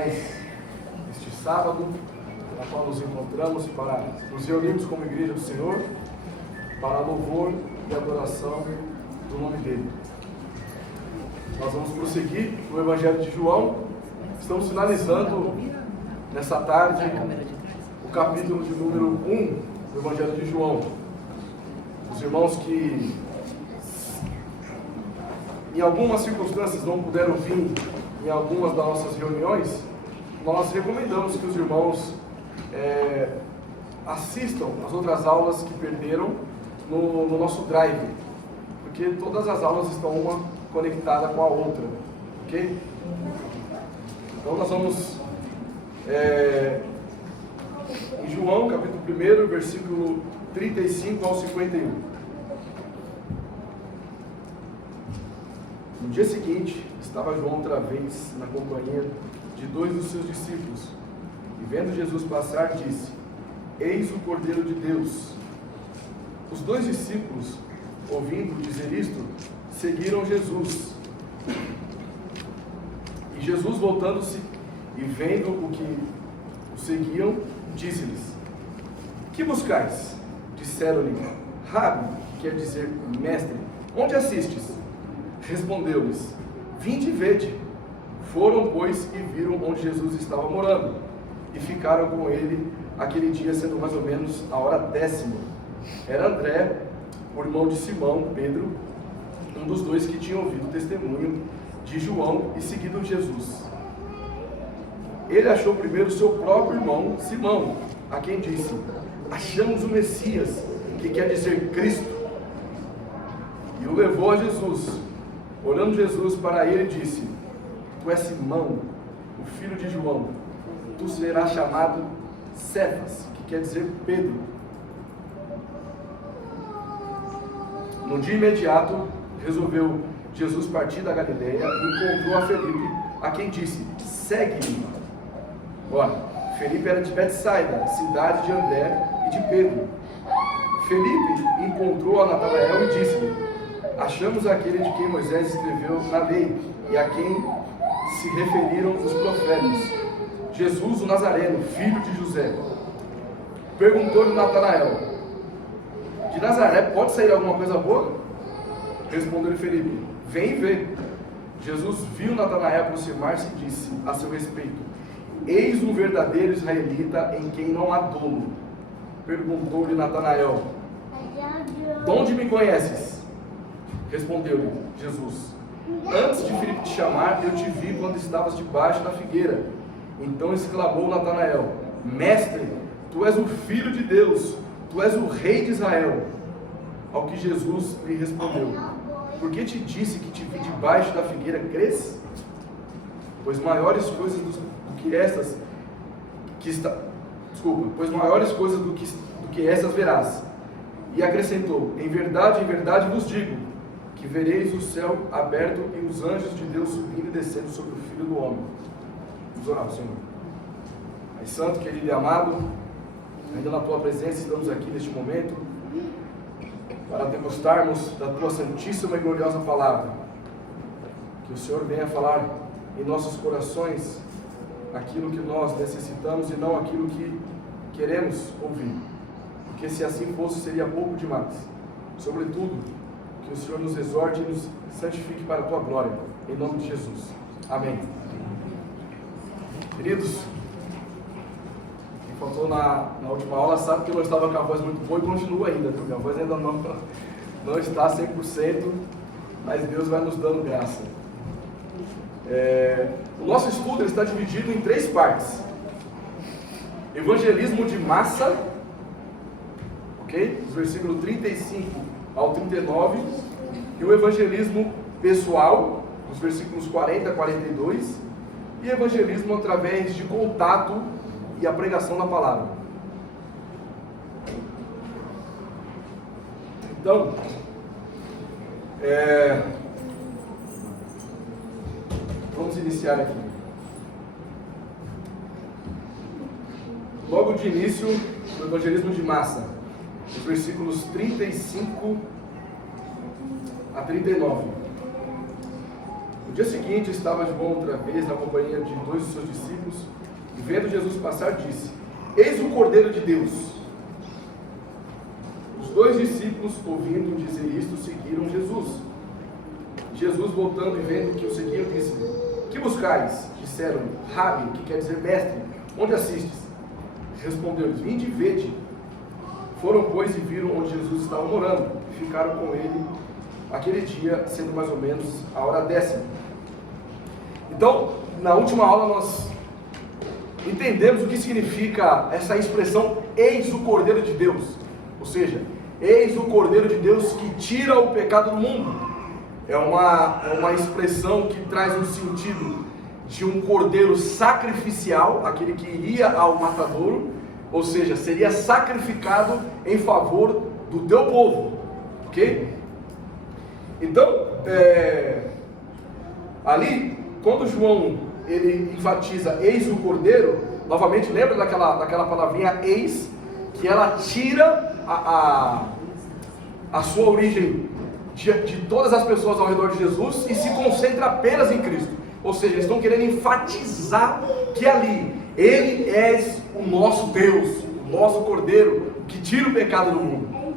mais este sábado, na qual nos encontramos para nos reunirmos como Igreja do Senhor, para louvor e adoração do nome dEle. Nós vamos prosseguir no Evangelho de João. Estamos finalizando nessa tarde o capítulo de número 1 do Evangelho de João. Os irmãos que em algumas circunstâncias não puderam vir em algumas das nossas reuniões, nós recomendamos que os irmãos assistam as outras aulas que perderam no nosso drive, porque todas as aulas estão uma conectada com a outra, ok? Então nós vamos em João, capítulo 1, versículo 35 ao 51. No dia seguinte, estava João outra vez na companhia de 2 dos seus discípulos, e vendo Jesus passar, disse: Eis o Cordeiro de Deus. Os 2 discípulos, ouvindo dizer isto, seguiram Jesus. E Jesus, voltando-se e vendo o que o seguiam, disse-lhes: Que buscais? Disseram-lhe: Rabi, que quer dizer mestre, onde assistes? Respondeu-lhes: Vinde e vede. Foram, pois, e viram onde Jesus estava morando, e ficaram com ele aquele dia, sendo mais ou menos a hora 10ª. Era André, o irmão de Simão, Pedro, um dos 2 que tinha ouvido o testemunho de João e seguido Jesus. Ele achou primeiro seu próprio irmão, Simão, a quem disse: Achamos o Messias, que quer dizer Cristo. E o levou a Jesus. Olhando Jesus para ele, disse: Tu és Simão, o filho de João. Tu serás chamado Cefas, que quer dizer Pedro. No dia imediato, resolveu Jesus partir da Galileia e encontrou a Felipe, a quem disse: Segue-me. Ora, Felipe era de Betsaida, cidade de André e de Pedro. Felipe encontrou a Natanael e disse-lhe: Achamos aquele de quem Moisés escreveu na lei e a quem se referiram os profetas, Jesus o Nazareno, filho de José. Perguntou-lhe Natanael: De Nazaré pode sair alguma coisa boa? Respondeu-lhe Felipe: Vem e vê. Jesus viu Natanael aproximar-se e disse a seu respeito: Eis um verdadeiro israelita em quem não há dolo. Perguntou-lhe Natanael: De onde me conheces? Respondeu-lhe Jesus: Antes de Filipe te chamar, eu te vi quando estavas debaixo da figueira. Então exclamou Natanael: Mestre, tu és o Filho de Deus, tu és o Rei de Israel. Ao que Jesus lhe respondeu: Por que te disse que te vi debaixo da figueira, crês? Pois maiores coisas do que estas do que essas verás. E acrescentou: Em verdade vos digo, que vereis o céu aberto e os anjos de Deus subindo e descendo sobre o Filho do Homem. Vamos orar, Senhor. Pai santo, querido e amado, ainda na Tua presença estamos aqui neste momento para degustarmos da Tua santíssima e gloriosa palavra. Que o Senhor venha falar em nossos corações aquilo que nós necessitamos e não aquilo que queremos ouvir. Porque se assim fosse, seria pouco demais. Sobretudo, que o Senhor nos exorte e nos santifique para a Tua glória, em nome de Jesus. Amém. Queridos, quem faltou na última aula sabe que eu não estava com a voz muito boa e continua ainda. Minha voz ainda não está 100%, mas Deus vai nos dando graça. O nosso estudo está dividido em 3 partes: evangelismo de massa, ok? Os versículos 35 ao 39, e o evangelismo pessoal, os versículos 40 a 42, e evangelismo através de contato e a pregação da palavra. Então, vamos iniciar aqui. Logo de início, o evangelismo de massa, os versículos 35 a 39. No dia seguinte estava João outra vez na companhia de 2 de seus discípulos, e vendo Jesus passar, disse: Eis o Cordeiro de Deus. Os 2 discípulos, ouvindo dizer isto, seguiram Jesus. Jesus, voltando e vendo que o seguiam, disse: Que buscais? Disseram: Rabi, que quer dizer mestre, onde assistes? Respondeu-lhes: Vinde e vede. Foram, pois, e viram onde Jesus estava morando, e ficaram com ele aquele dia, sendo mais ou menos a hora 10ª. Então, na última aula nós entendemos o que significa essa expressão eis o Cordeiro de Deus, ou seja, eis o Cordeiro de Deus que tira o pecado do mundo. É uma expressão que traz um sentido de um cordeiro sacrificial, aquele que iria ao matadouro, ou seja, seria sacrificado em favor do teu povo, ok? Então, ali, quando João ele enfatiza eis o Cordeiro, novamente lembra daquela palavrinha eis, que ela tira a sua origem de todas as pessoas ao redor de Jesus e se concentra apenas em Cristo. Ou seja, eles estão querendo enfatizar que ali, Ele é o nosso Deus, o nosso Cordeiro, que tira o pecado do mundo.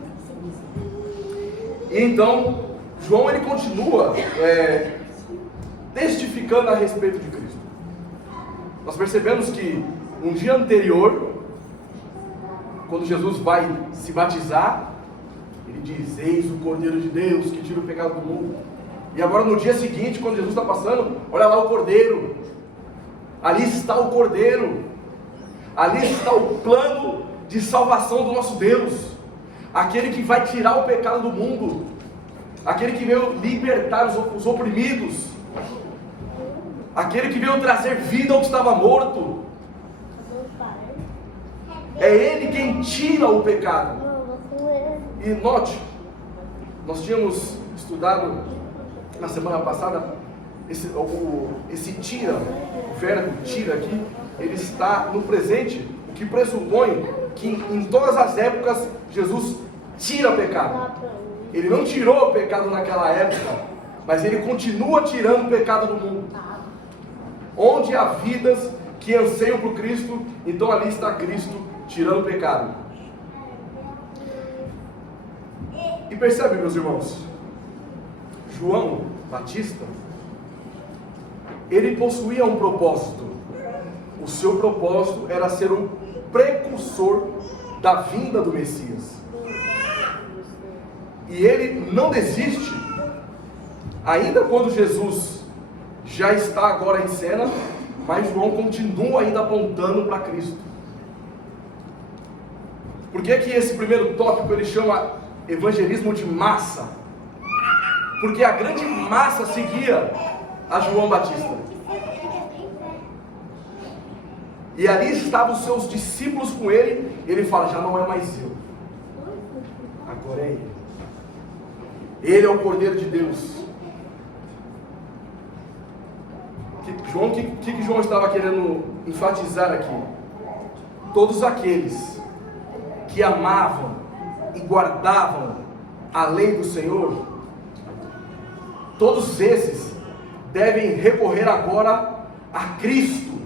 E então, João ele continua testificando a respeito de Cristo. Nós percebemos que um dia anterior, quando Jesus vai se batizar, ele diz: Eis o Cordeiro de Deus que tira o pecado do mundo. E agora no dia seguinte, quando Jesus está passando, olha lá o Cordeiro. Ali está o Cordeiro. Ali está o plano de salvação do nosso Deus. Aquele que vai tirar o pecado do mundo. Aquele que veio libertar os oprimidos. Aquele que veio trazer vida ao que estava morto. É Ele quem tira o pecado. E note, nós tínhamos estudado na semana passada esse tira, o verbo tira aqui, ele está no presente, o que pressupõe que em todas as épocas Jesus tira o pecado. Ele não tirou o pecado naquela época, mas ele continua tirando o pecado do mundo. Onde há vidas que anseiam por Cristo, então ali está Cristo tirando o pecado. E percebe, meus irmãos, João Batista, ele possuía um propósito. O seu propósito era ser o precursor da vinda do Messias. E ele não desiste, ainda quando Jesus já está agora em cena, mas João continua ainda apontando para Cristo. Por que esse primeiro tópico ele chama evangelismo de massa? Porque a grande massa seguia a João Batista. E ali estavam os seus discípulos com ele. Ele fala: já não é mais eu, agora é ele. Ele é o Cordeiro de Deus. O que João estava querendo enfatizar aqui? Todos aqueles que amavam e guardavam a lei do Senhor, todos esses devem recorrer agora a Cristo,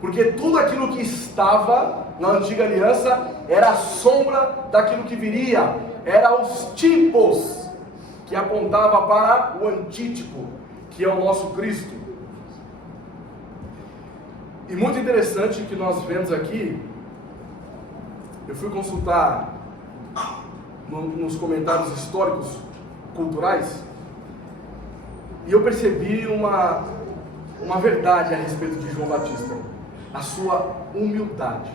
porque tudo aquilo que estava na antiga aliança era a sombra daquilo que viria, era os tipos que apontava para o antítipo, que é o nosso Cristo. E muito interessante que nós vemos aqui, eu fui consultar nos comentários históricos, culturais, e eu percebi uma verdade a respeito de João Batista: a sua humildade,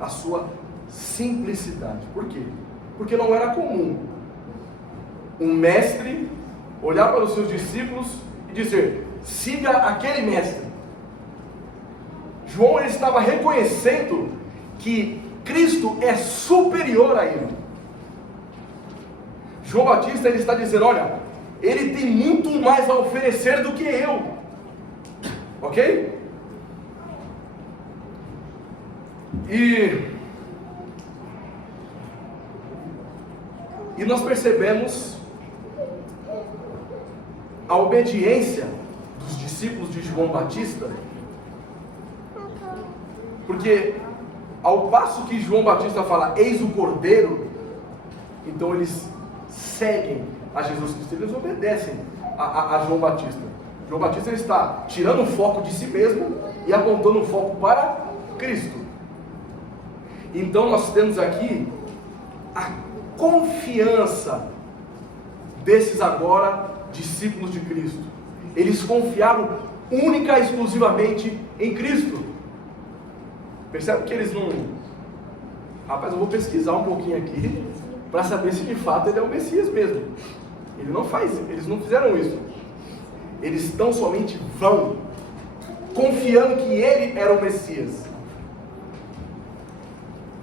a sua simplicidade. Por quê? Porque não era comum um mestre olhar para os seus discípulos e dizer: siga aquele mestre. João ele estava reconhecendo que Cristo é superior a ele. João Batista ele está dizendo: olha, ele tem muito mais a oferecer do que eu, ok? E nós percebemos a obediência dos discípulos de João Batista, porque ao passo que João Batista fala, eis o Cordeiro, então eles seguem a Jesus Cristo, eles obedecem a João Batista. João Batista ele está tirando o foco de si mesmo e apontando o foco para Cristo. Então nós temos aqui a confiança desses agora discípulos de Cristo. Eles confiaram única e exclusivamente em Cristo. Percebe que eles não... Rapaz, eu vou pesquisar um pouquinho aqui para saber se de fato ele é o Messias mesmo. Eles não fizeram isso. Eles tão somente vão, confiando que ele era o Messias.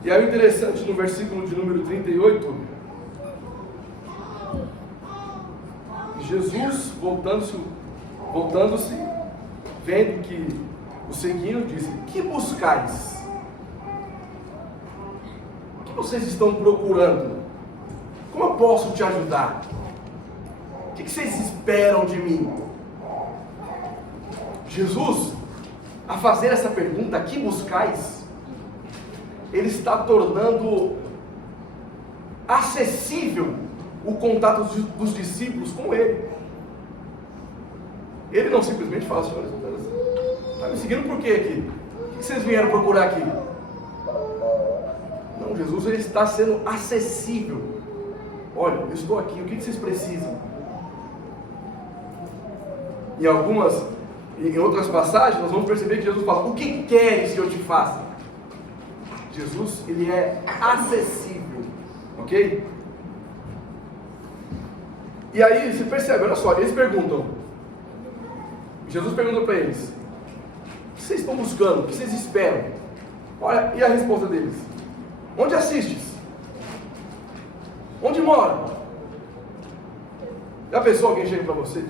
E aí o interessante, no versículo de número 38, Jesus, voltando-se, vendo que o seguiram, disse, que buscais? O que vocês estão procurando? Como eu posso te ajudar? O que vocês esperam de mim? Jesus, a fazer essa pergunta, que buscais? Ele está tornando acessível o contato dos discípulos com ele. Ele não simplesmente fala, senhores, está me seguindo por quê aqui? O que vocês vieram procurar aqui? Não, Jesus ele está sendo acessível. Olha, eu estou aqui, o que vocês precisam? Em outras passagens, nós vamos perceber que Jesus fala, o que queres que eu te faça? Jesus, ele é acessível, ok? E aí, você percebe, olha só, eles perguntam, Jesus pergunta para eles, o que vocês estão buscando, o que vocês esperam? Olha, e a resposta deles? Onde assistes? Onde mora? Já pensou alguém chega para você?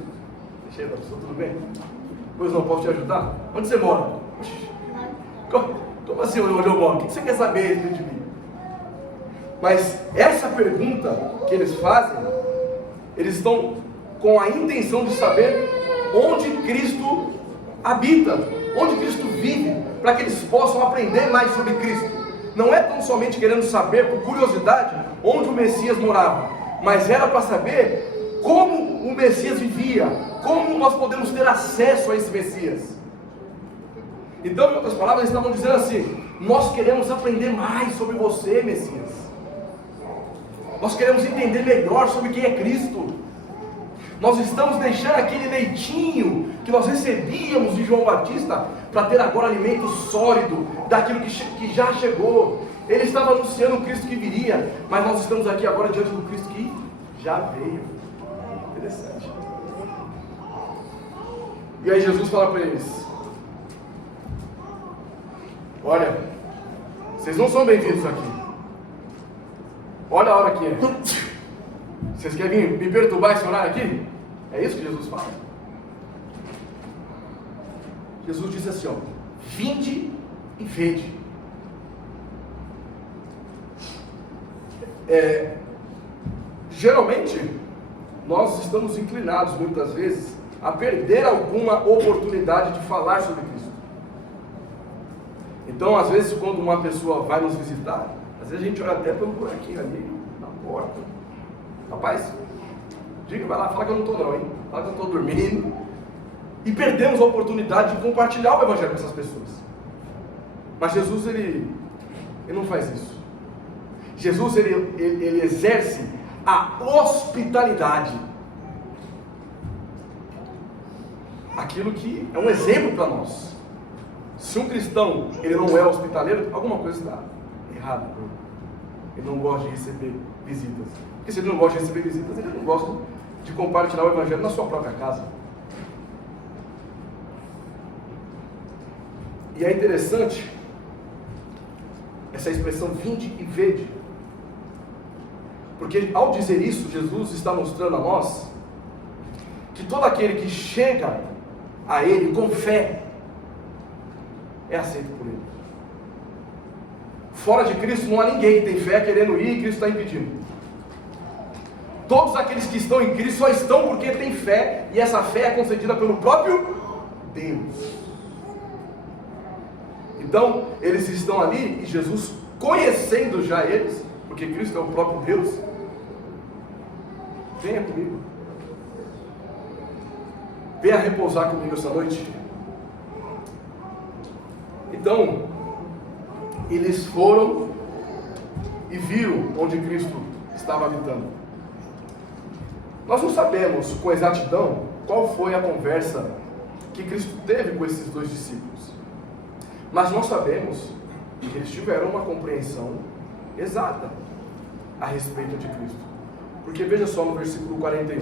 Chega para você, tudo bem? Pois não, posso te ajudar? Onde você mora? Como assim onde eu moro? O que você quer saber de mim? Mas essa pergunta que eles fazem, eles estão com a intenção de saber onde Cristo habita, onde Cristo vive, para que eles possam aprender mais sobre Cristo. Não é tão somente querendo saber, por curiosidade, onde o Messias morava, mas era para saber como o Messias vivia, como nós podemos ter acesso a esse Messias. Então, em outras palavras, eles estavam dizendo assim, nós queremos aprender mais sobre você, Messias. Nós queremos entender melhor sobre quem é Cristo. Nós estamos deixando aquele leitinho que nós recebíamos de João Batista para ter agora alimento sólido daquilo que já chegou. Ele estava anunciando o Cristo que viria, mas nós estamos aqui agora diante do Cristo que já veio. Interessante. E aí Jesus fala para eles, olha, vocês não são bem-vindos aqui. Olha a hora que é. Vocês querem vir me perturbar esse horário aqui? É isso que Jesus fala. Jesus disse assim, ó, vinde e vede. Geralmente, nós estamos inclinados muitas vezes a perder alguma oportunidade de falar sobre Cristo. Então, às vezes, quando uma pessoa vai nos visitar, às vezes a gente olha até pelo buraquinho ali, na porta. Rapaz, diga, vai lá, fala que eu não estou não, hein? Fala que eu estou dormindo. E perdemos a oportunidade de compartilhar o Evangelho com essas pessoas. Mas Jesus, ele não faz isso. Jesus, ele exerce a hospitalidade. Aquilo que é um exemplo para nós. Se um cristão, ele não é hospitaleiro, alguma coisa está errada. Ele não gosta de receber visitas. Porque se ele não gosta de receber visitas, ele não gosta de compartilhar o Evangelho na sua própria casa. E é interessante essa expressão vinde e vede. Porque ao dizer isso, Jesus está mostrando a nós que todo aquele que chega a Ele com fé é aceito por Ele. Fora de Cristo não há ninguém que tem fé querendo ir e Cristo está impedindo. Todos aqueles que estão em Cristo só estão porque têm fé, e essa fé é concedida pelo próprio Deus. Então, eles estão ali, e Jesus, conhecendo já eles, porque Cristo é o próprio Deus, venha comigo, venha repousar comigo essa noite. Então, eles foram e viram onde Cristo estava habitando. Nós não sabemos com exatidão qual foi a conversa que Cristo teve com esses dois discípulos, mas nós sabemos que eles tiveram uma compreensão exata a respeito de Cristo. Porque veja só no versículo 41.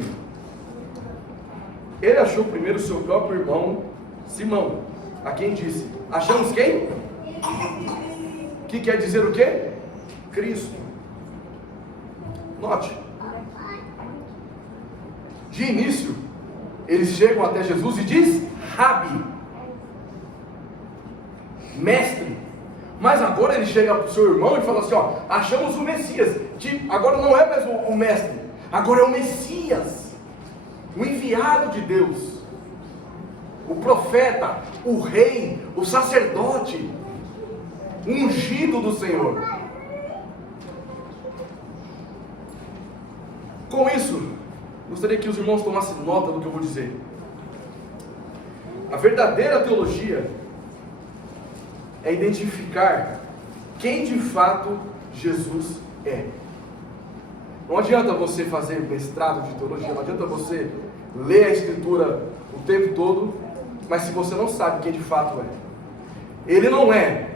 Ele achou primeiro seu próprio irmão Simão, a quem disse: achamos quem? Que quer dizer o quê? Cristo. Note, de início eles chegam até Jesus e diz: Rabi, mestre. Mas agora ele chega para o seu irmão e fala assim: ó, achamos o Messias. Agora não é mais o mestre, agora é o Messias, o enviado de Deus, o profeta, o rei, o sacerdote, o ungido do Senhor. Com isso, gostaria que os irmãos tomassem nota do que eu vou dizer. A verdadeira teologia é identificar quem de fato Jesus é. Não adianta você fazer mestrado de teologia, não adianta você ler a Escritura o tempo todo, mas se você não sabe quem de fato é. Ele não é.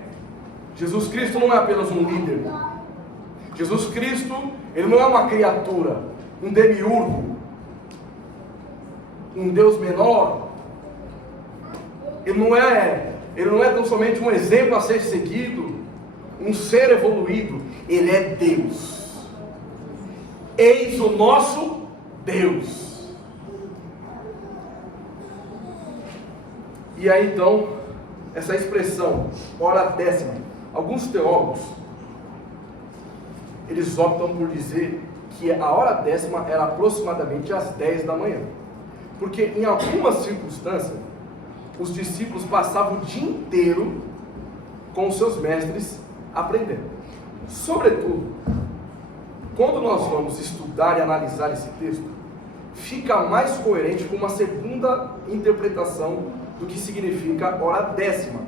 Jesus Cristo não é apenas um líder. Jesus Cristo, ele não é uma criatura, um demiurgo, um Deus menor. Ele não é tão somente um exemplo a ser seguido, um ser evoluído. Ele é Deus. Eis o nosso Deus. E aí então, essa expressão, hora décima, alguns teólogos, eles optam por dizer que a hora décima era aproximadamente às 10 da manhã. Porque em algumas circunstâncias, os discípulos passavam o dia inteiro com os seus mestres aprendendo. Sobretudo, quando nós vamos estudar e analisar esse texto, fica mais coerente com uma segunda interpretação do que significa hora décima,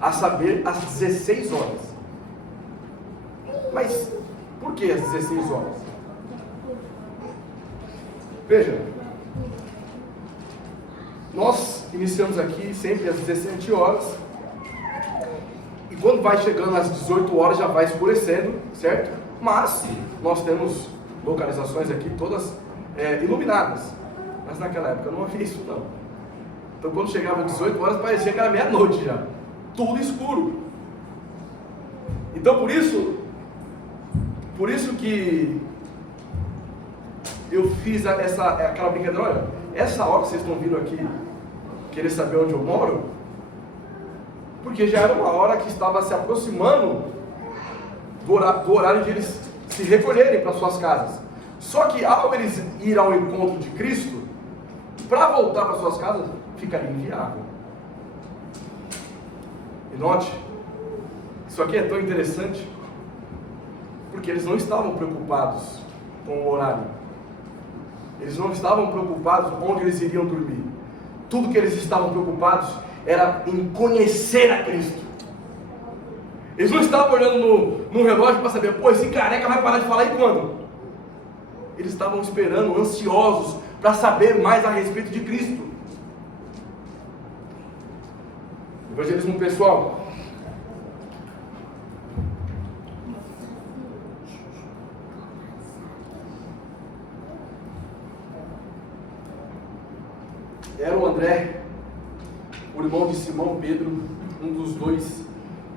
a saber, às 16 horas. Mas por que às 16 horas? Veja, nós iniciamos aqui sempre às 17 horas, e quando vai chegando às 18 horas já vai escurecendo, certo? Mas nós temos localizações aqui todas iluminadas, mas naquela época não havia isso não. Então quando chegava às 18 horas parecia que era meia-noite já, tudo escuro. Então por isso que eu fiz aquela brincadeira. Olha, essa hora que vocês estão vindo aqui querer saber onde eu moro, porque já era uma hora que estava se aproximando do horário de eles se recolherem para suas casas. Só que ao eles ir ao encontro de Cristo, para voltar para suas casas, ficaria inviável. E note, isso aqui é tão interessante, porque eles não estavam preocupados com o horário. Eles não estavam preocupados onde eles iriam dormir. Tudo que eles estavam preocupados era em conhecer a Cristo. Eles não estavam olhando no relógio para saber, pô, esse careca vai parar de falar e quando? Eles estavam esperando, ansiosos, para saber mais a respeito de Cristo. Evangelismo pessoal. Era o André, o irmão de Simão Pedro, um dos dois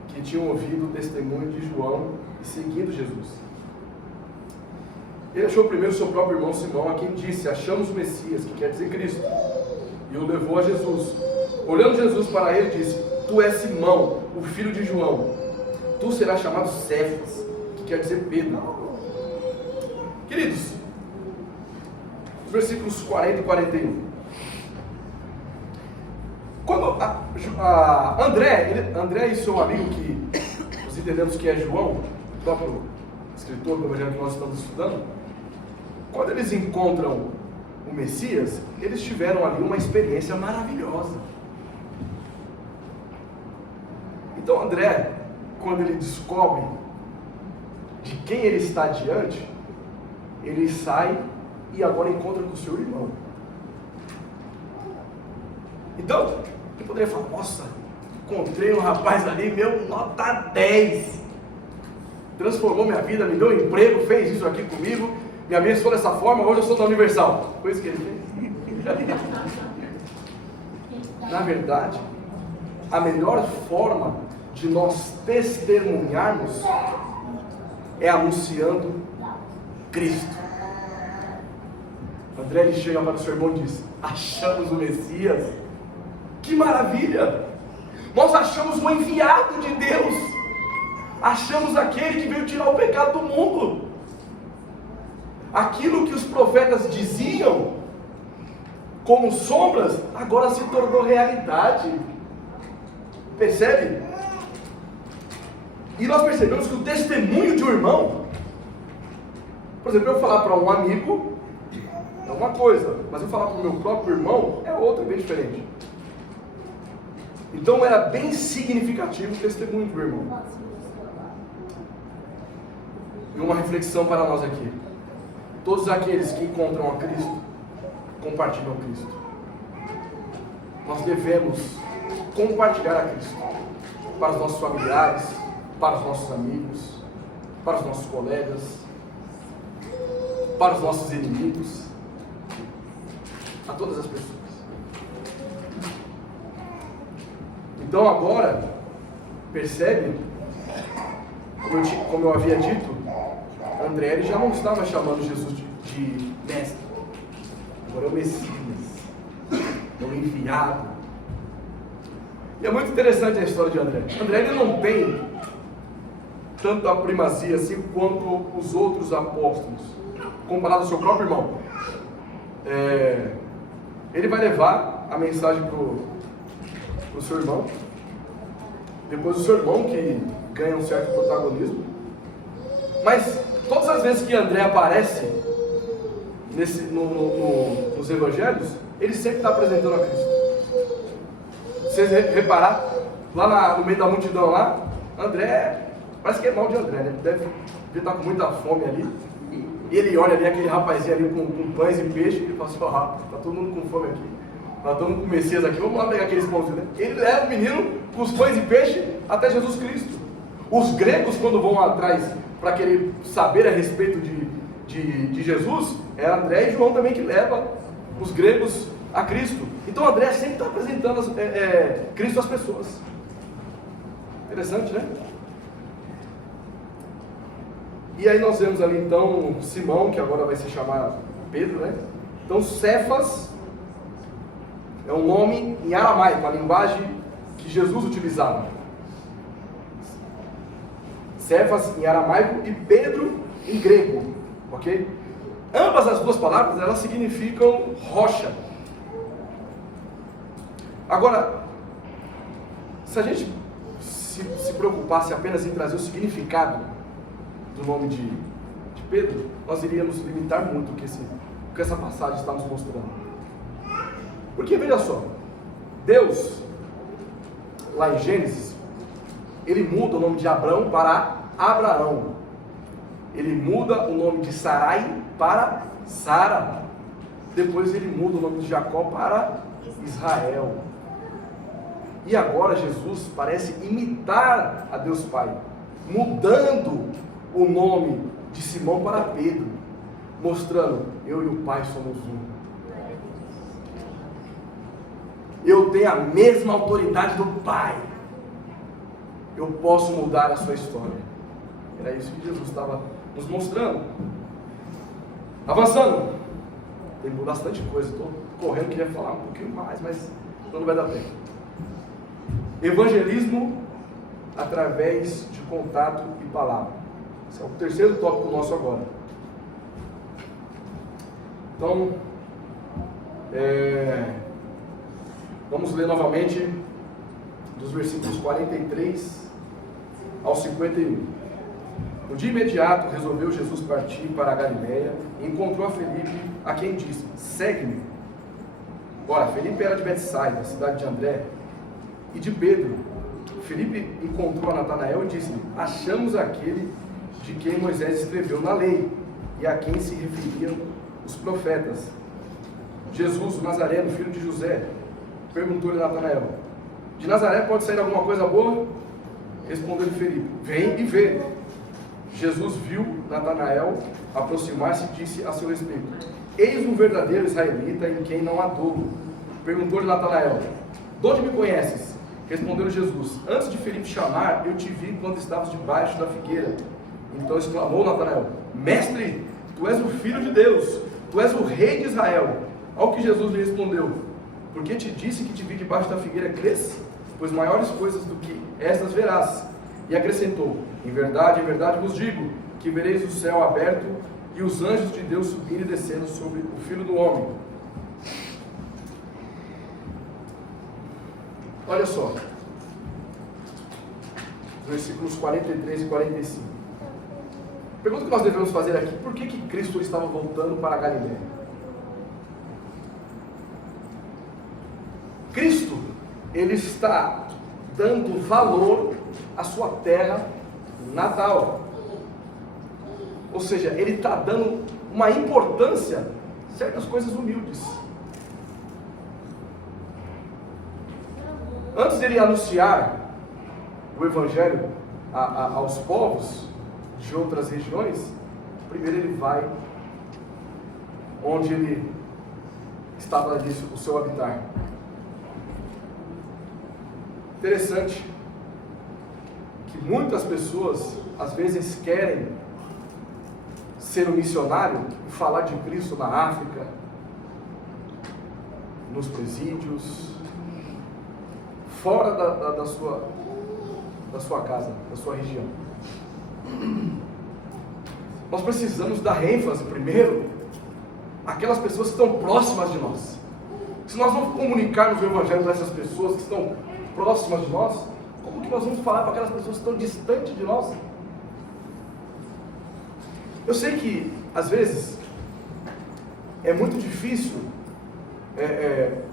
que tinham ouvido o testemunho de João e seguindo Jesus. Ele achou primeiro seu próprio irmão Simão, a quem disse: achamos o Messias, que quer dizer Cristo, e o levou a Jesus. Olhando Jesus para ele, disse: tu és Simão, o filho de João, tu serás chamado Cefas, que quer dizer Pedro. Queridos, os versículos 40 e 41. Quando André e seu amigo, que nós entendemos que é João, o próprio escritor do evangelho que nós estamos estudando, quando eles encontram o Messias, eles tiveram ali uma experiência maravilhosa. Então André, quando ele descobre de quem ele está diante, ele sai e agora encontra com o seu irmão. Então, ele poderia falar, nossa, encontrei um rapaz ali, meu, nota 10. Transformou minha vida, me deu um emprego, fez isso aqui comigo, me abençoou dessa forma, hoje eu sou da Universal. Foi isso que ele fez. Na verdade, a melhor forma de nós testemunharmos é anunciando Cristo. André, ele chega para o seu irmão e diz, achamos o Messias. Que maravilha! Nós achamos o enviado de Deus. Achamos aquele que veio tirar o pecado do mundo. Aquilo que os profetas diziam como sombras, agora se tornou realidade. Percebe? E nós percebemos que o testemunho de um irmão, por exemplo, eu falar para um amigo é uma coisa, mas eu falar para o meu próprio irmão é outra, bem diferente. Então era bem significativo o testemunho do irmão. E uma reflexão para nós aqui. Todos aqueles que encontram a Cristo, compartilham Cristo. Nós devemos compartilhar a Cristo para os nossos familiares, para os nossos amigos, para os nossos colegas, para os nossos inimigos, a todas as pessoas. Então agora, percebe, como eu havia dito, André ele já não estava chamando Jesus de mestre, agora é o Messias, é o enviado. E é muito interessante a história de André. André ele não tem tanto a primazia assim quanto os outros apóstolos, comparado ao seu próprio irmão. Ele vai levar a mensagem para o seu irmão, depois o seu irmão que ganha um certo protagonismo, mas todas as vezes que André aparece nos evangelhos, ele sempre está apresentando a Cristo. Se vocês reparar, lá no meio da multidão lá, André, parece que é mal de André, né? Deve estar com muita fome ali, e ele olha ali aquele rapazinho ali com pães e peixe, e ele fala assim, tá todo mundo com fome aqui, tá todo mundo com Messias aqui, vamos lá pegar aqueles pãozinhos, né? Ele leva o menino com os pães e peixe até Jesus Cristo. Os gregos, quando vão atrás para querer saber a respeito de Jesus, é André e João também que leva os gregos a Cristo. Então André sempre está apresentando Cristo às pessoas. Interessante, né? E aí nós vemos ali então Simão, que agora vai se chamar Pedro, né? Então Cefas é um nome em aramaico, a linguagem que Jesus utilizava. Cefas em aramaico e Pedro em grego, ok? Ambas as duas palavras, elas significam rocha. Agora, se a gente se preocupasse apenas em trazer o significado do nome de Pedro, nós iríamos limitar muito o que essa passagem está nos mostrando. Porque veja só, Deus, lá em Gênesis, ele muda o nome de Abrão para Abraão. Ele muda o nome de Sarai para Sara. Depois ele muda o nome de Jacó para Israel. E agora Jesus parece imitar a Deus Pai, mudando o nome de Simão para Pedro, mostrando, eu e o Pai somos um. Eu tenho a mesma autoridade do Pai. Eu posso mudar a sua história. Era isso que Jesus estava nos mostrando. Avançando. Tem bastante coisa. Estou correndo, queria falar um pouquinho mais, mas não vai dar tempo. Evangelismo através de contato e palavra. Esse é o terceiro tópico nosso agora. Então, Vamos ler novamente dos versículos 43 ao 51. No dia imediato, resolveu Jesus partir para a Galileia e encontrou a Felipe, a quem disse: segue-me. Ora, Felipe era de Betsaida, cidade de André e de Pedro. Felipe encontrou a Natanael e disse-lhe: achamos aquele de quem Moisés escreveu na lei e a quem se referiam os profetas, Jesus, o Nazareno, filho de José. Perguntou-lhe Natanael: de Nazaré pode sair alguma coisa boa? Respondeu-lhe Felipe: vem e vê. Jesus viu Natanael aproximar-se e disse a seu respeito: eis um verdadeiro israelita em quem não há dolo. Perguntou-lhe Natanael: de onde me conheces? Respondeu Jesus: antes de Felipe chamar, eu te vi quando estavas debaixo da figueira. Então exclamou Natanael: mestre, tu és o Filho de Deus, tu és o Rei de Israel. Ao que Jesus lhe respondeu: porque te disse que te vi debaixo da figueira, crês? Pois maiores coisas do que estas verás. E acrescentou: em verdade vos digo, que vereis o céu aberto e os anjos de Deus subindo e descendo sobre o Filho do Homem. Olha só, versículos 43 e 45. A pergunta que nós devemos fazer aqui: por que Cristo estava voltando para a Galileia? Cristo, ele está dando valor à sua terra natal. Ou seja, ele está dando uma importância a certas coisas humildes. Antes de ele anunciar o Evangelho aos povos de outras regiões, primeiro ele vai onde ele estava ali, o seu habitar. Interessante que muitas pessoas às vezes querem ser um missionário e falar de Cristo na África, nos presídios, fora da sua casa, da sua região. Nós precisamos dar ênfase primeiro àquelas pessoas que estão próximas de nós. Se nós não comunicarmos o Evangelho para essas pessoas que estão próximas de nós, como que nós vamos falar para aquelas pessoas que estão distantes de nós? Eu sei que às vezes é muito difícil,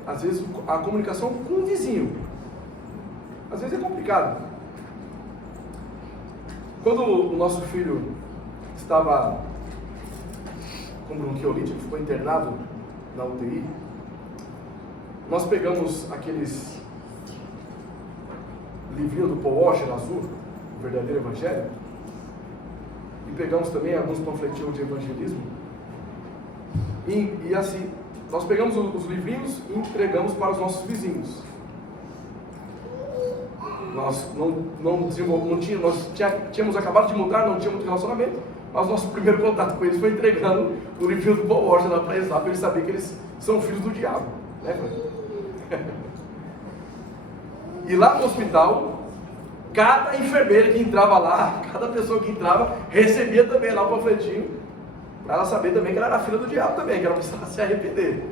às vezes a comunicação com o vizinho, às vezes é complicado. Quando o nosso filho estava com bronquiolite, ele ficou internado na UTI, nós pegamos aqueles livrinhos do Paul Washer azul, o Verdadeiro Evangelho, e pegamos também alguns panfletinhos de evangelismo, e assim, nós pegamos os livrinhos e entregamos para os nossos vizinhos. Nós tínhamos acabado de mudar, não tínhamos muito relacionamento, mas nosso primeiro contato com eles foi entregando o livrinho do Paul Washer lá para eles saberem que eles são filhos do diabo, né? E lá no hospital, cada enfermeira que entrava lá, cada pessoa que entrava, recebia também lá o panfletinho, para ela saber também que ela era filha do diabo também, que ela precisava se arrepender.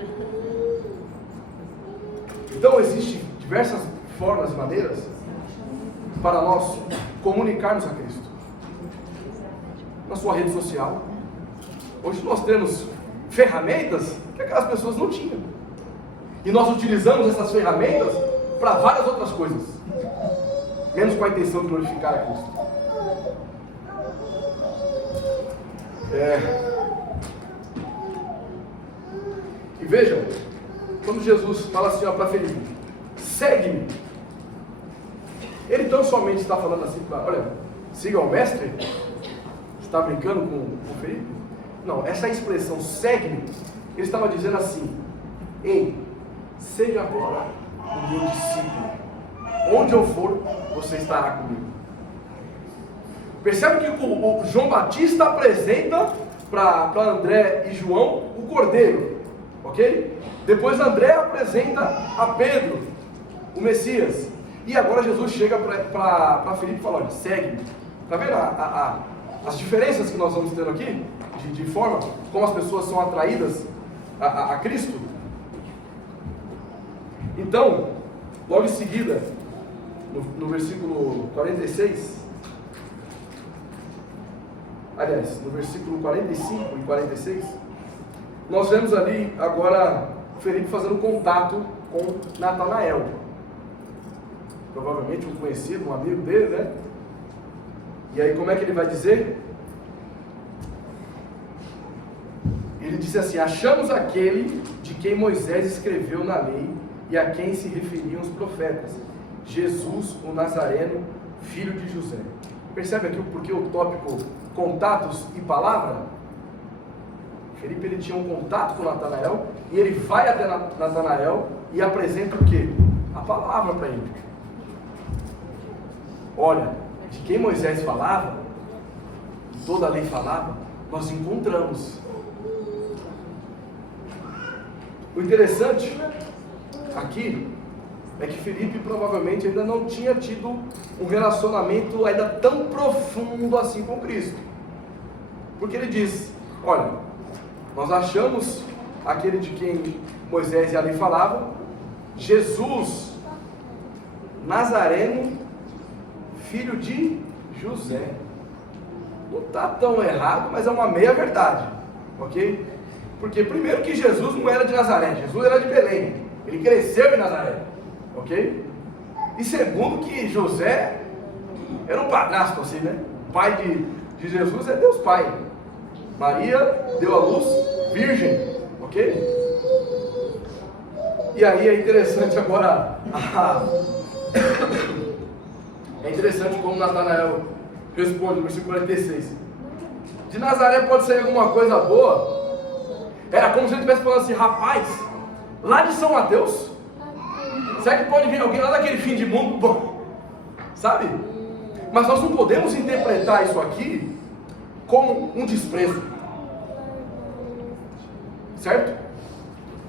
Então existem diversas formas e maneiras para nós comunicarmos a Cristo. Na sua rede social. Hoje nós temos ferramentas que aquelas pessoas não tinham. E nós utilizamos essas ferramentas para várias outras coisas, menos com a intenção de glorificar a Cristo. E vejam, quando Jesus fala assim para Felipe: segue-me, ele tão somente está falando assim para, olha, siga o mestre? Está brincando com o Felipe? Não, essa expressão segue-me, ele estava dizendo assim: ei, seja agora o meu discípulo, onde eu for, você estará comigo. Percebe que o João Batista apresenta para André e João o Cordeiro, ok? Depois André apresenta a Pedro, o Messias, e agora Jesus chega para Felipe e fala: olha, segue-me. Está vendo as diferenças que nós vamos tendo aqui, de forma como as pessoas são atraídas a Cristo? Então, logo em seguida, no versículo 46, aliás, no versículo 45 e 46, nós vemos ali agora Felipe fazendo contato com Natanael. Provavelmente um conhecido, um amigo dele, né? E aí como é que ele vai dizer? Ele disse assim: achamos aquele de quem Moisés escreveu na lei e a quem se referiam os profetas, Jesus o Nazareno, filho de José. Percebe aqui porque o tópico contatos e palavra? Felipe, ele tinha um contato com Natanael e ele vai até Natanael e apresenta o quê? A palavra para ele. Olha, de quem Moisés falava, toda a lei falava, nós encontramos. O interessante aqui é que Felipe provavelmente ainda não tinha tido um relacionamento ainda tão profundo assim com Cristo. Porque ele diz: olha, nós achamos aquele de quem Moisés e a lei falavam, Jesus Nazareno, filho de José. Não está tão errado, mas é uma meia verdade, ok? Porque primeiro que Jesus não era de Nazaré, Jesus era de Belém, ele cresceu em Nazaré, ok? E segundo que José era um padrasto assim, né? O pai de Jesus é Deus Pai. Maria deu à luz virgem, ok? E aí é interessante agora, é interessante como Natanael responde no versículo 46. De Nazaré pode sair alguma coisa boa? Era como se ele estivesse falando assim: rapaz, lá de São Mateus, será que pode vir alguém lá daquele fim de mundo? Bom, sabe? Mas nós não podemos interpretar isso aqui como um desprezo, certo?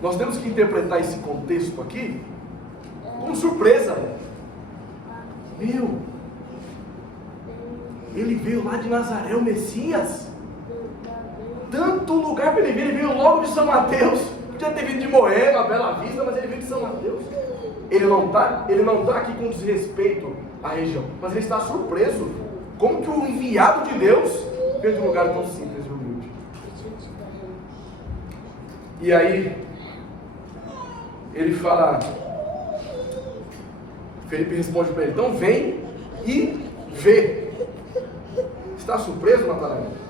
Nós temos que interpretar esse contexto aqui como surpresa. Meu, ele veio lá de Nazaré, o Messias. Tanto lugar para ele vir, ele veio logo de São Mateus. Podia ter vindo de Moema, Bela Vista, mas ele veio de São Mateus. Ele não está aqui com desrespeito à região, mas ele está surpreso. Como que o enviado de Deus veio de um lugar tão simples e humilde? E aí, ele fala, Felipe responde para ele: então vem e vê. Está surpreso, Natanael?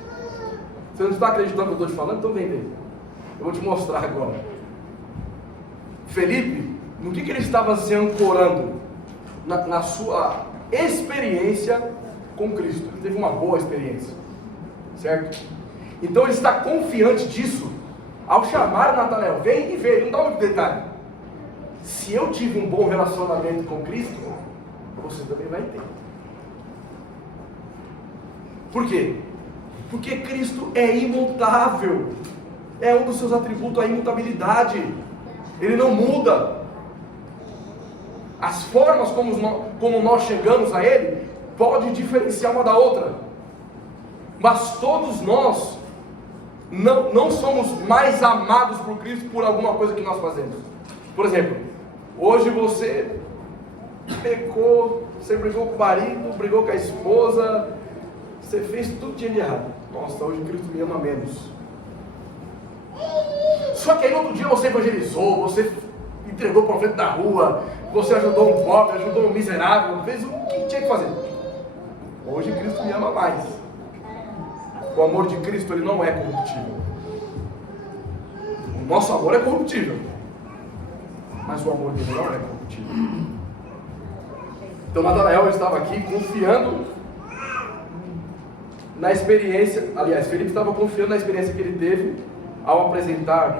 Você não está acreditando no que eu estou te falando? Então vem ver. Eu vou te mostrar agora. Felipe, no que ele estava se ancorando? Na sua experiência com Cristo. Ele teve uma boa experiência, certo? Então ele está confiante disso ao chamar Natanael: vem e vê. Ele não dá muito detalhe. Se eu tive um bom relacionamento com Cristo, você também vai ter. Por quê? Porque Cristo é imutável. É um dos seus atributos, a imutabilidade. Ele não muda. As formas como nós chegamos a Ele pode diferenciar uma da outra. Mas todos nós não somos mais amados por Cristo por alguma coisa que nós fazemos. Por exemplo, hoje você pecou, você brigou com o marido, brigou com a esposa, você fez tudo que tinha de errado. Nossa, hoje Cristo me ama menos. Só que aí no outro dia você evangelizou, você entregou para frente da rua, você ajudou um pobre, ajudou um miserável, fez o que tinha que fazer. Hoje Cristo me ama mais. O amor de Cristo, ele não é corruptível. O nosso amor é corruptível, mas o amor dele não é corruptível. Então Natanael estava aqui confiando na experiência, aliás, Felipe estava confiando na experiência que ele teve ao apresentar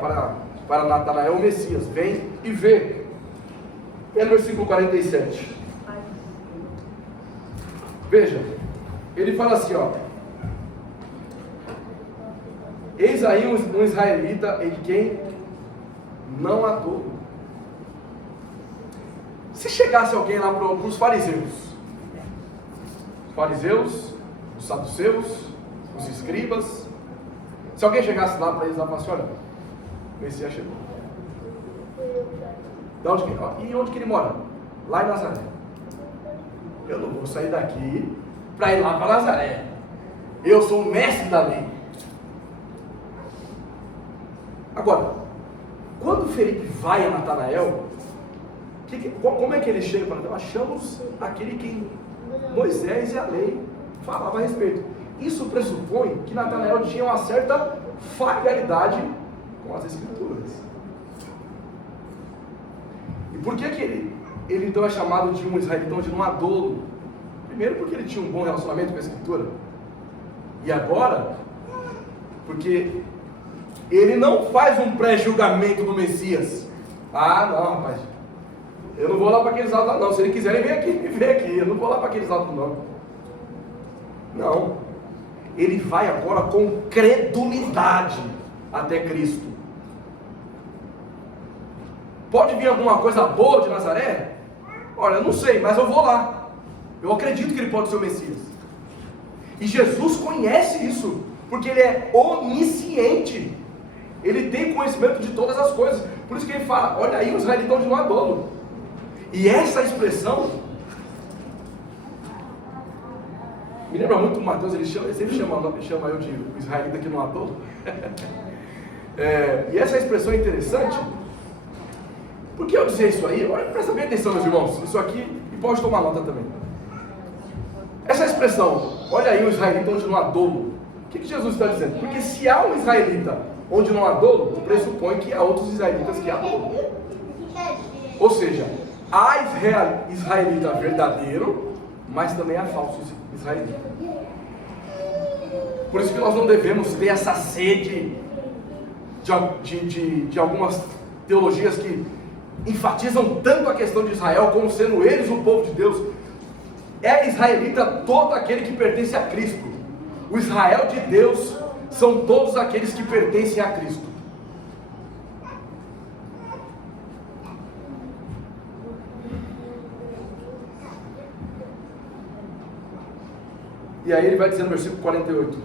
para Natanael o Messias. Vem e vê. É no versículo 47. Veja, ele fala assim, ó: eis aí um israelita em quem não há dolo. Se chegasse alguém lá para os fariseus, os saduceus, os escribas, se alguém chegasse lá para eles e falasse: olha, o Messias chegou. E onde que ele mora? Lá em Nazaré. Eu não vou sair daqui para ir lá para Nazaré. Eu sou o mestre da lei. Agora, quando Felipe vai a Natanael, como é que ele chega para Natanael? Achamos aquele que Moisés e a lei falavam a respeito. Isso pressupõe que Natanael tinha uma certa familiaridade com as Escrituras. E por que ele então é chamado de um israelitão, de um adolo? Primeiro porque ele tinha um bom relacionamento com a Escritura. E agora, porque ele não faz um pré-julgamento do Messias. Ah, não, rapaz, eu não vou lá para aqueles altos não. Se eles quiserem, vem aqui. Eu não vou lá para aqueles altos não. Não. Ele vai agora com credulidade até Cristo. Pode vir alguma coisa boa de Nazaré? Olha, eu não sei, mas eu vou lá. Eu acredito que ele pode ser o Messias. E Jesus conhece isso, porque ele é onisciente. Ele tem conhecimento de todas as coisas. Por isso que ele fala, olha aí o israelitão de um adolo. E essa expressão me lembra muito o Mateus, ele sempre chama eu de israelita que não adolo. E essa expressão é interessante. Por que eu dizer isso aí? Olha, presta bem atenção, meus irmãos. Isso aqui, e pode tomar nota também. Essa expressão, olha aí o israelita onde não há dolo. O que Jesus está dizendo? Porque se há um israelita onde não há dolo, pressupõe que há outros israelitas que há dolo. Ou seja, há israelita verdadeiro, mas também há falso israelita. Por isso que nós não devemos ter essa sede de algumas teologias que enfatizam tanto a questão de Israel como sendo eles o povo de Deus. É israelita todo aquele que pertence a Cristo. O Israel de Deus são todos aqueles que pertencem a Cristo. E aí ele vai dizer no versículo 48: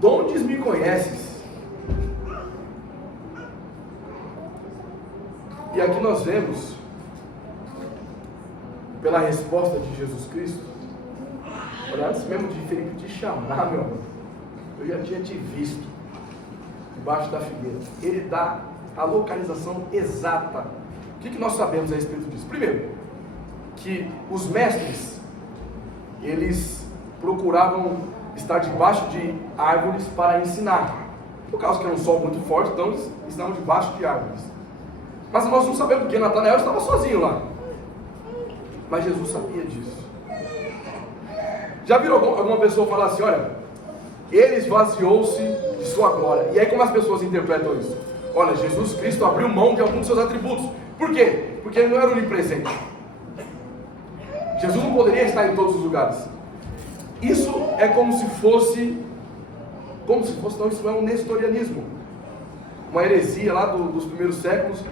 Dondes me conheces? E aqui nós vemos, pela resposta de Jesus Cristo, olha, antes mesmo de Felipe te chamar, meu amor, eu já tinha te visto debaixo da figueira. Ele dá a localização exata. O que nós sabemos a respeito disso? Primeiro, que os mestres, eles procuravam estar debaixo de árvores para ensinar. Por causa que era um sol muito forte, então eles estavam debaixo de árvores. Mas nós não sabemos porque Natanael estava sozinho lá. Mas Jesus sabia disso. Já viram alguma pessoa falar assim, olha, ele esvaziou-se de sua glória? E aí como as pessoas interpretam isso? Olha, Jesus Cristo abriu mão de alguns dos seus atributos. Por quê? Porque ele não era onipresente. Jesus não poderia estar em todos os lugares. Isso é como se fosse, não, isso é um nestorianismo. Uma heresia lá dos primeiros séculos,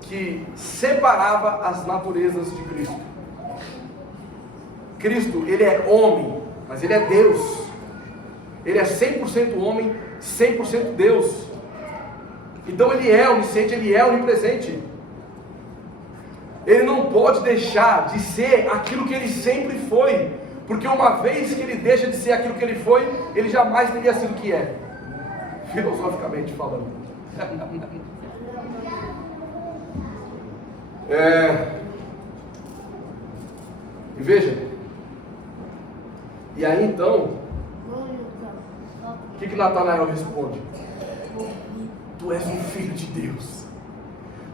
que separava as naturezas de Cristo. Cristo, ele é homem, mas ele é Deus. Ele é 100% homem, 100% Deus. Então ele é onisciente, ele é onipresente. Ele não pode deixar de ser aquilo que ele sempre foi, porque uma vez que ele deixa de ser aquilo que ele foi, ele jamais teria sido o que é, filosoficamente falando. E veja, e aí então, o que Natanael responde? Tu és um filho de Deus,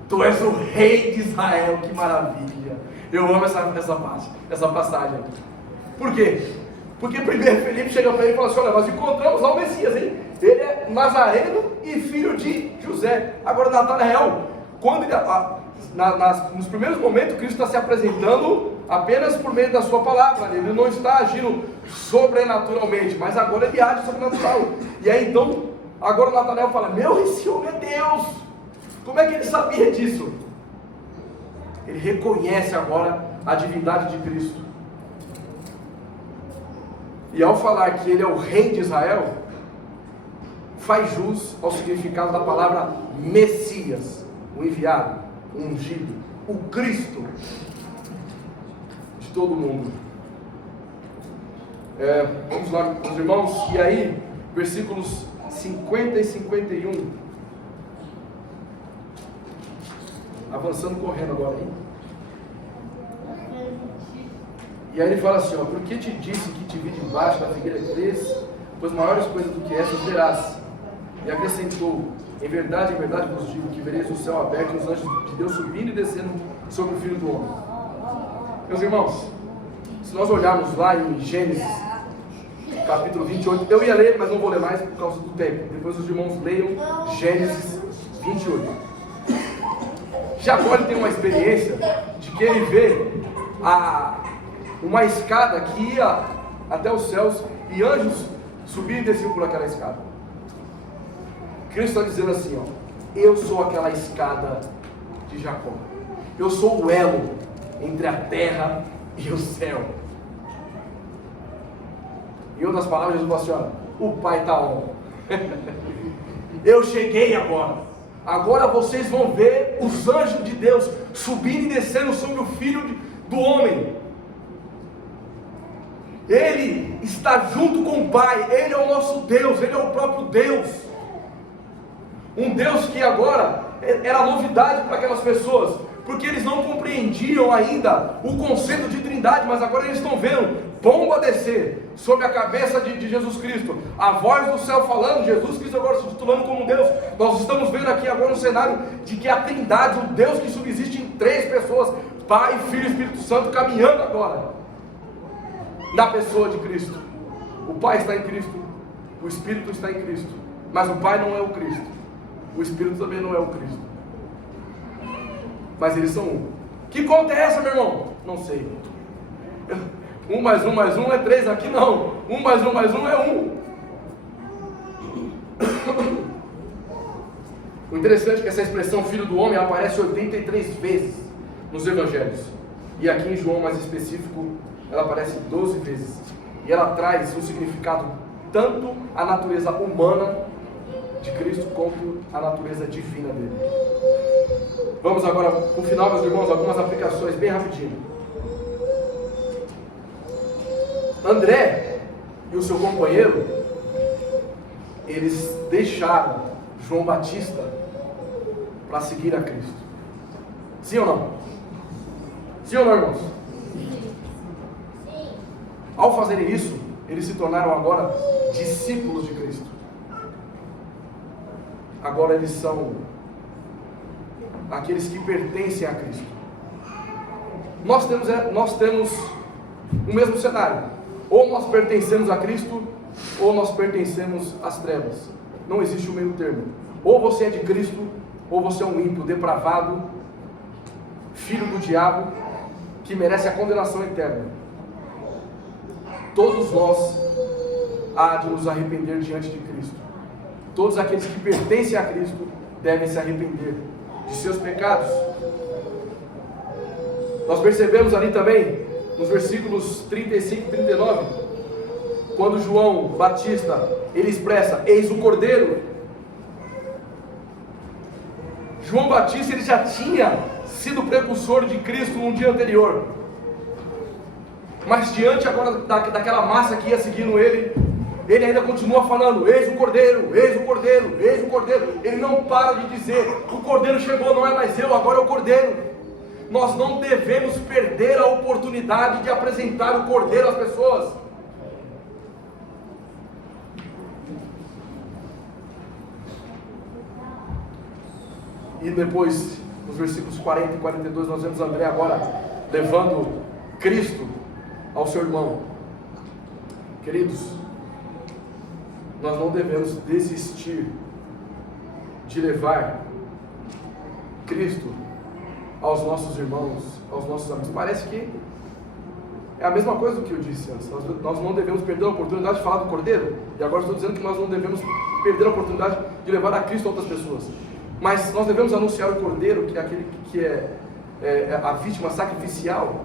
tu és o rei de Israel. Que maravilha! Eu amo essa passagem. Por quê? Porque primeiro Felipe chega para ele e fala assim, olha, nós encontramos lá o Messias, hein? Ele é nazareno e filho de José. Agora Natanael, quando ele, nos primeiros momentos, Cristo está se apresentando apenas por meio da sua palavra. Ele não está agindo sobrenaturalmente, mas agora ele age sobrenatural. E aí então, agora Natanael fala, esse homem é Deus. Como é que ele sabia disso? Ele reconhece agora a divindade de Cristo. E ao falar que ele é o rei de Israel, faz jus ao significado da palavra Messias. o enviado, o ungido, o Cristo de todo mundo. Vamos lá, meus irmãos, e aí, versículos 50 e 51, avançando, correndo agora, hein? E aí ele fala assim, ó: porque te disse que te vi debaixo da figueira cresce, pois maiores coisas do que essas verás. E acrescentou: em verdade vos digo que vereis o céu aberto e os anjos de Deus subindo e descendo sobre o Filho do Homem. Meus irmãos, se nós olharmos lá em Gênesis, capítulo 28, eu ia ler, mas não vou ler mais por causa do tempo. Depois os irmãos leiam Gênesis 28. Jacó tem uma experiência de que ele vê uma escada que ia até os céus e anjos subiam e desciam por aquela escada. Cristo está dizendo assim, ó: eu sou aquela escada de Jacó. Eu sou o elo entre a terra e o céu. Em outras palavras, Jesus falou assim: ó, o Pai está on. Eu cheguei agora. Agora vocês vão ver os anjos de Deus subindo e descendo sobre o Filho do Homem. Ele está junto com o Pai. Ele é o nosso Deus. Ele é o próprio Deus. Um Deus que agora era novidade para aquelas pessoas, porque eles não compreendiam ainda o conceito de trindade, mas agora eles estão vendo pomba descer sobre a cabeça de Jesus Cristo, a voz do céu falando, Jesus Cristo agora se titulando como Deus. Nós estamos vendo aqui agora um cenário de que a trindade, o Deus que subsiste em três pessoas, Pai, Filho e Espírito Santo, caminhando agora na pessoa de Cristo. O Pai está em Cristo, o Espírito está em Cristo, mas o Pai não é o Cristo, o Espírito também não é o Cristo, mas eles são um. Que conta é essa, meu irmão? Não sei. 1 mais 1 mais 1 é 3, aqui não. 1 mais 1 mais 1 é 1. O interessante é que essa expressão Filho do Homem aparece 83 vezes nos Evangelhos, e aqui em João mais específico ela aparece 12 vezes, e ela traz um significado tanto à natureza humana de Cristo quanto à natureza divina dele. Vamos agora para o final, meus irmãos, algumas aplicações bem rapidinho. André e o seu companheiro, eles deixaram João Batista para seguir a Cristo. Sim ou não? Sim ou não, irmãos? Sim. Ao fazerem isso, eles se tornaram agora discípulos de Cristo. Agora eles são aqueles que pertencem a Cristo. Nós temos o mesmo cenário. Ou nós pertencemos a Cristo, ou nós pertencemos às trevas. Não existe o meio termo. Ou você é de Cristo, ou você é um ímpio, depravado, filho do diabo, que merece a condenação eterna. Todos nós há de nos arrepender diante de Cristo. Todos aqueles que pertencem a Cristo devem se arrepender de seus pecados. Nós percebemos ali também, nos versículos 35 e 39, quando João Batista, ele expressa: eis o Cordeiro. João Batista, ele já tinha sido precursor de Cristo no dia anterior, mas diante agora daquela massa que ia seguindo ele ainda continua falando: eis o Cordeiro, eis o Cordeiro, eis o Cordeiro. Ele não para de dizer: o Cordeiro chegou, não é mais eu, agora é o Cordeiro. Nós não devemos perder a oportunidade de apresentar o Cordeiro às pessoas. E depois, nos versículos 40 e 42, nós vemos André agora levando Cristo ao seu irmão. Queridos, nós não devemos desistir de levar Cristo aos nossos irmãos, aos nossos amigos. Parece que é a mesma coisa do que eu disse antes. Nós não devemos perder a oportunidade de falar do Cordeiro, e agora estou dizendo que nós não devemos perder a oportunidade de levar a Cristo a outras pessoas, mas nós devemos anunciar o Cordeiro, que é aquele que é a vítima sacrificial,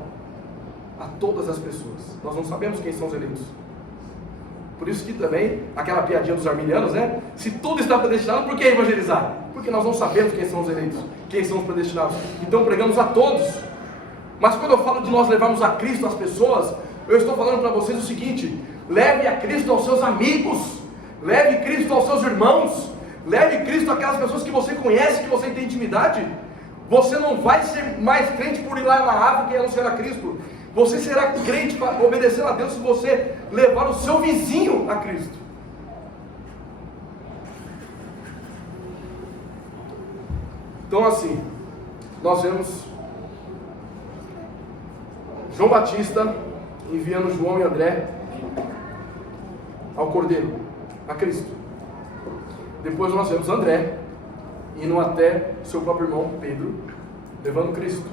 a todas as pessoas. Nós não sabemos quem são os eleitos, Por isso que também, aquela piadinha dos arminianos, né? Se tudo está predestinado, por que evangelizar? Porque nós não sabemos quem são os eleitos, quem são os predestinados. Então pregamos a todos. Mas quando eu falo de nós levarmos a Cristo às pessoas, eu estou falando para vocês o seguinte: leve a Cristo aos seus amigos, leve Cristo aos seus irmãos, leve Cristo àquelas pessoas que você conhece, que você tem intimidade. Você não vai ser mais crente por ir lá na África e anunciar a Cristo. Você será crente para obedecer a Deus se você levar o seu vizinho a Cristo. Então assim, nós vemos João Batista enviando João e André ao Cordeiro, a Cristo. Depois nós vemos André indo até seu próprio irmão Pedro, levando Cristo.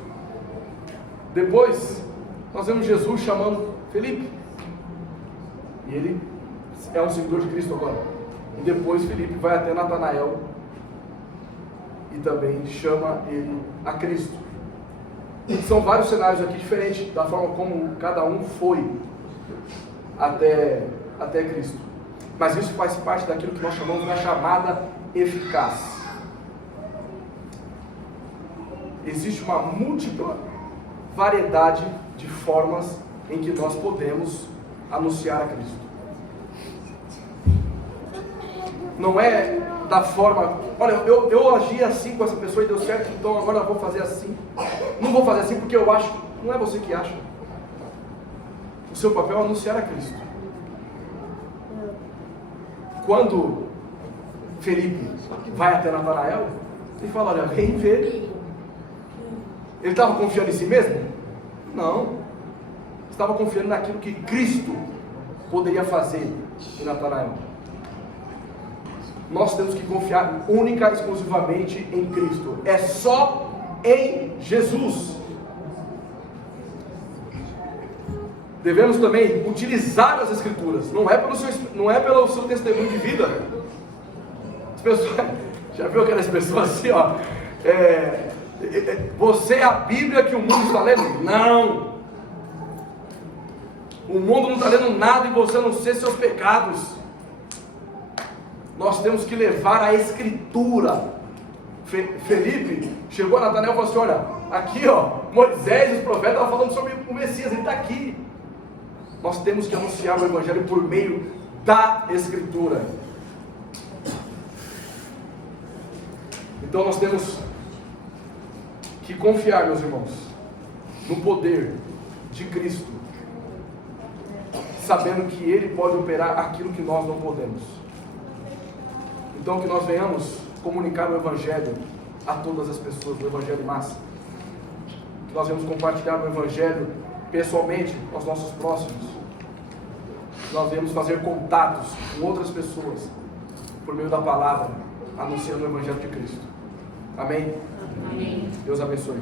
Depois nós vemos Jesus chamando Felipe, e ele é um seguidor de Cristo agora. E depois Felipe vai até Natanael e também chama ele a Cristo. São vários cenários aqui diferentes da forma como cada um foi até Cristo. Mas isso faz parte daquilo que nós chamamos da chamada eficaz. Existe uma múltipla variedade de formas em que nós podemos anunciar a Cristo. Não é da forma, olha, eu agi assim com essa pessoa e deu certo, então agora eu vou fazer assim. Não vou fazer assim porque eu acho. Não é você que acha. O seu papel é anunciar a Cristo. Quando Felipe vai até Natanael, ele fala: olha, vem ver. Ele estava confiando em si mesmo? Não. Estava confiando naquilo que Cristo poderia fazer em Natanael. Nós temos que confiar única e exclusivamente em Cristo. É só em Jesus. Devemos também utilizar as Escrituras. Não é pelo seu testemunho de vida. As pessoas, já viu aquelas pessoas assim, ó? Você é a Bíblia que o mundo está lendo? Não. O mundo não está lendo nada e você não sei seus pecados. Nós temos que levar a Escritura. Felipe chegou a Natanael e falou assim: olha, aqui ó, Moisés e os profetas estavam falando sobre o Messias, ele está aqui. Nós temos que anunciar o Evangelho por meio da Escritura. Então nós temos que confiar, meus irmãos, no poder de Cristo, sabendo que Ele pode operar aquilo que nós não podemos. Então que nós venhamos comunicar o Evangelho a todas as pessoas, o Evangelho massa. Que nós venhamos compartilhar o Evangelho pessoalmente com os nossos próximos. Que nós venhamos fazer contatos com outras pessoas por meio da palavra, anunciando o Evangelho de Cristo. Amém? Amém. Deus abençoe.